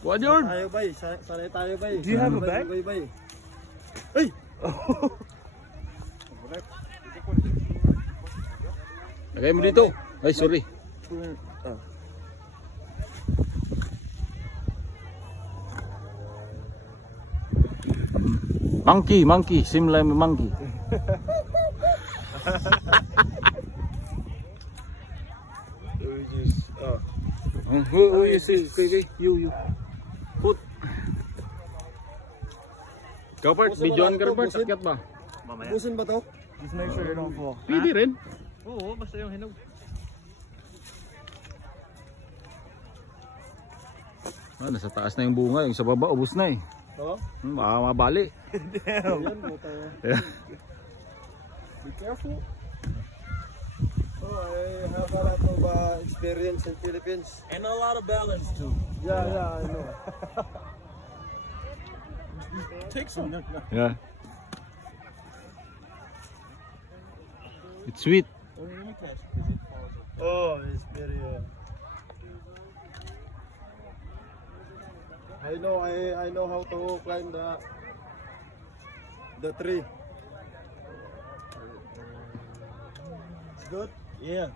What yun? Tayo bay, sanay tayo bay. Do you have a bag? Bay. Ay! Lagay mo dito. Ay, sorry. Monkey, seem like a monkey. You. Put. Kapart, videoan ka Robert, akyat ba? Busin ba to? Just make sure you don't fall. Pwede rin. Oo, basta yung hinog. Nasa taas na yung bunga, yung sa baba, ubos na eh. Oo? Baka mabali. Damn. Ayan, buta. Yeah. Be careful. Oh, I have a lot of experience in Philippines. And a lot of balance too. Yeah, I know. Take some. Yeah. It's sweet. Oh, it's very. I know how to climb the tree. It's good. Yeah.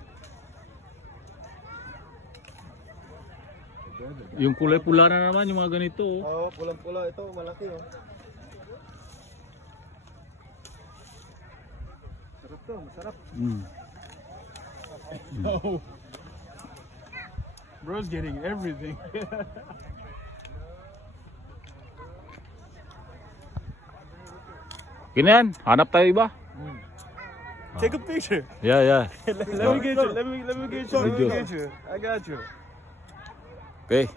Yung kulay pula na naman, yung mga ganito. Oh, pulang-pula ito, malaki oh. Sarap to, masarap. No. Bro's getting everything. Ganyan, hanap tayo iba. Take a picture. Yeah. Let me get you. Let me get you. I got you. Okay.